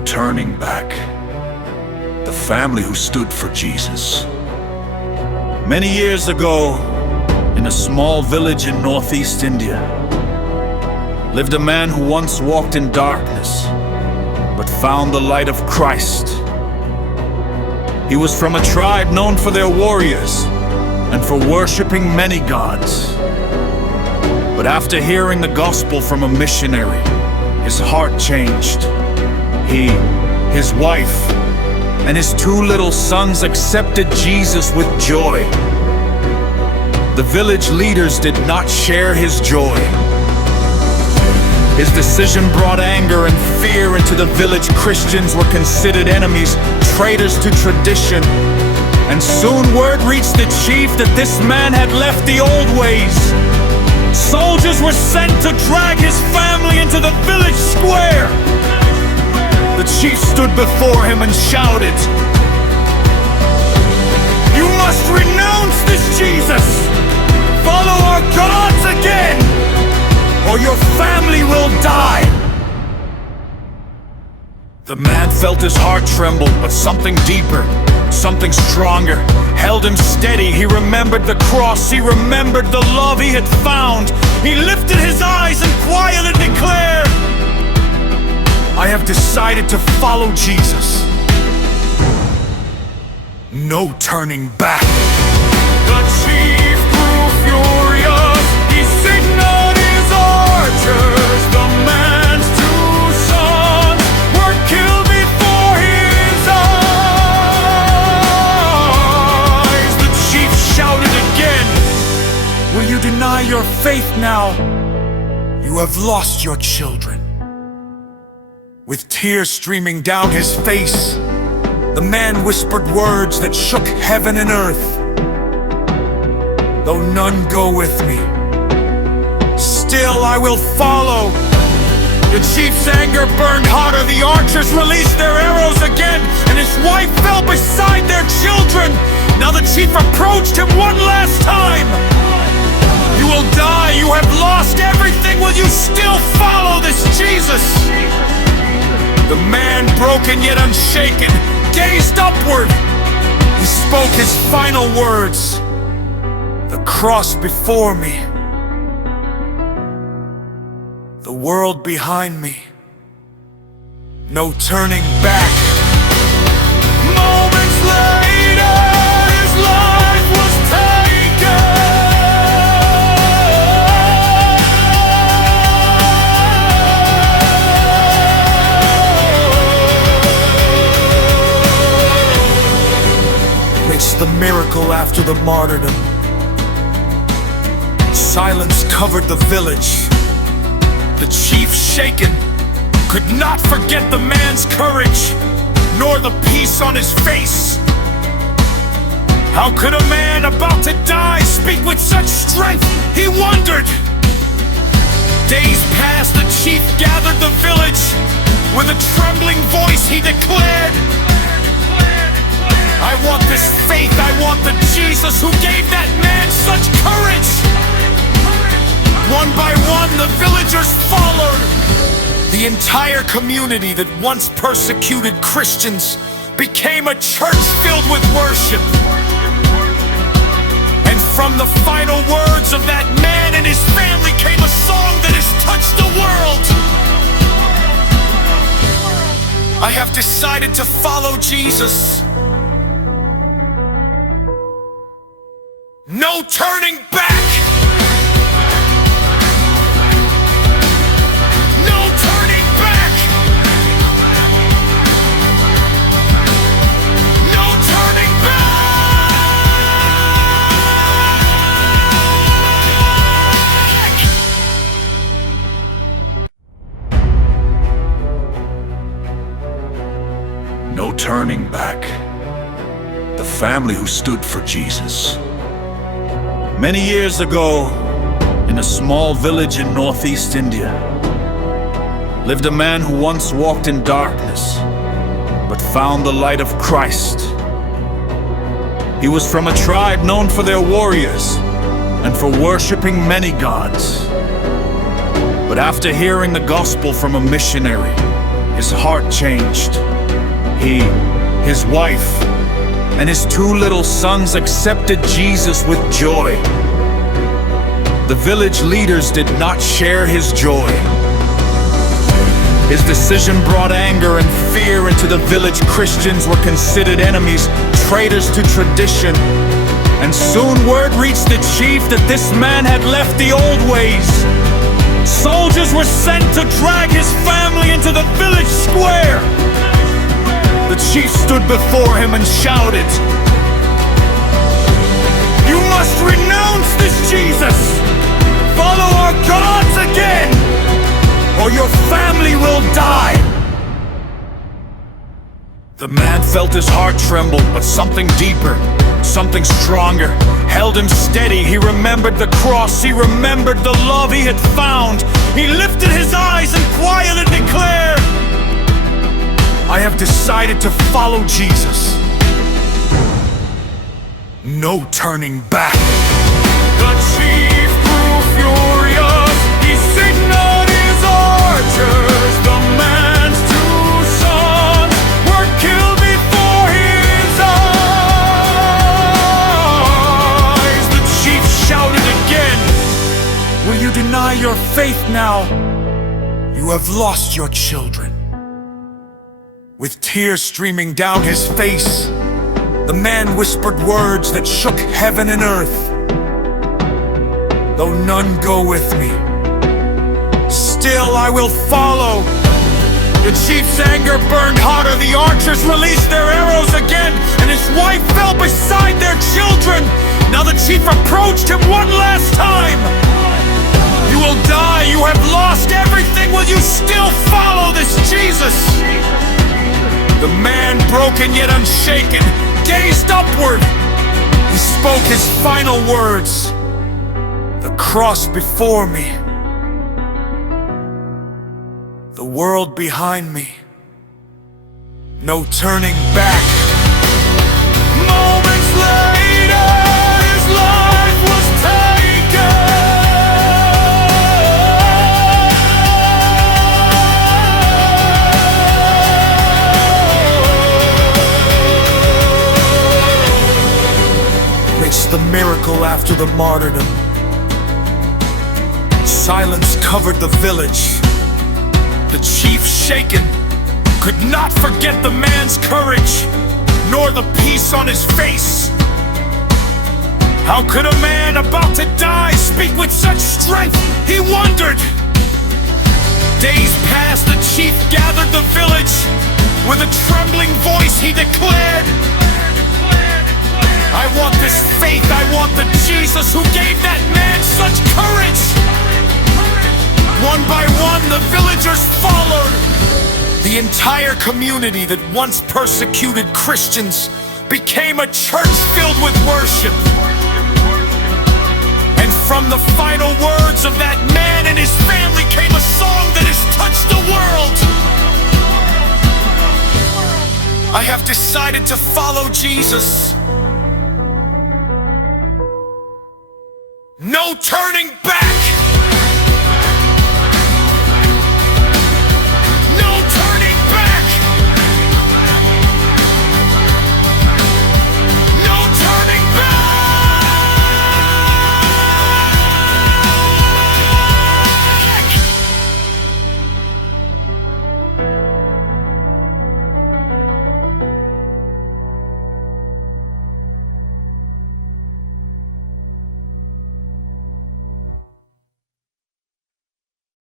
No turning back. The family who stood for Jesus. Many years ago, in a small village in northeast India, lived a man who once walked in darkness, but found the light of Christ. He was from a tribe known for their warriors and for worshiping many gods. But after hearing the gospel from a missionary, his heart changed. He, his wife, and his 2 little sons accepted Jesus with joy. The village leaders did not share his joy. His decision brought anger and fear into the village. Christians were considered enemies, traitors to tradition. And soon word reached the chief that this man had left the old ways. Soldiers were sent to drag his family into the village square. The chief stood before him and shouted, "You must renounce this Jesus! Follow our gods again, or your family will die!" The man felt his heart tremble, but something deeper, something stronger, held him steady. He remembered the cross, he remembered the love he had found. He lifted his eyes and quietly declared, "I have decided to follow Jesus. No turning back." The chief grew furious. He signaled his archers. The man's 2 sons were killed before his eyes. The chief shouted again, "Will you deny your faith now? You have lost your children." With tears streaming down his face, the man whispered words that shook heaven and earth. "Though none go with me, still I will follow." The chief's anger burned hotter. The archers released their arrows again, and his wife fell beside their children. Now the chief approached him one last time. "You will die. You have lost everything. Will you still follow this Jesus?" The man, broken yet unshaken, gazed upward. He spoke his final words, "The cross before me, the world behind me, no turning back." Moments later, his life was taken. It's the miracle after the martyrdom. Silence covered the village. The chief, shaken, could not forget the man's courage, nor the peace on his face. How could a man about to die speak with such strength? He wondered. Days passed. The chief gathered the village. With a trembling voice he declared, "I want this faith. I want the Jesus who gave that man such courage." One by one, the villagers followed. The entire community that once persecuted Christians became a church filled with worship. And from the final words of that man and his family came a song that has touched the world. I have decided to follow Jesus. No turning back! No turning back! No turning back! No turning back. The family who stood for Jesus. Many years ago, in a small village in northeast India, lived a man who once walked in darkness, but found the light of Christ. He was from a tribe known for their warriors and for worshiping many gods. But after hearing the gospel from a missionary, his heart changed. He, his wife, and his 2 little sons accepted Jesus with joy. The village leaders did not share his joy. His decision brought anger and fear into the village. Christians were considered enemies, traitors to tradition. And soon word reached the chief that this man had left the old ways. Soldiers were sent to drag his family into the village square. The chief stood before him and shouted, "You must renounce this Jesus! Follow our gods again, or your family will die!" The man felt his heart tremble, but something deeper, something stronger, held him steady. He remembered the cross, he remembered the love he had found. He lifted his eyes and quietly declared, "I have decided to follow Jesus. No turning back." The chief grew furious. He signaled his archers. The man's 2 sons were killed before his eyes. The chief shouted again, "Will you deny your faith now? You have lost your children." With tears streaming down his face, the man whispered words that shook heaven and earth. "Though none go with me, still I will follow." The chief's anger burned hotter. The archers released their arrows again, and his wife fell beside their children. Now the chief approached him one last time. "You will die. You have lost everything. Will you still follow this Jesus?" The man, broken yet unshaken, gazed upward. He spoke his final words, "The cross before me, the world behind me, no turning back." Moments later, his life was taken. It's the miracle after the martyrdom. Silence covered the village. The chief, shaken, could not forget the man's courage, nor the peace on his face. How could a man about to die speak with such strength? He wondered. Days passed. The chief gathered the village. With a trembling voice he declared, "I want this faith. I want the Jesus who gave that man such courage." One by one, the villagers followed. The entire community that once persecuted Christians became a church filled with worship. And from the final words of that man and his family came a song that has touched the world. I have decided to follow Jesus. No turning back!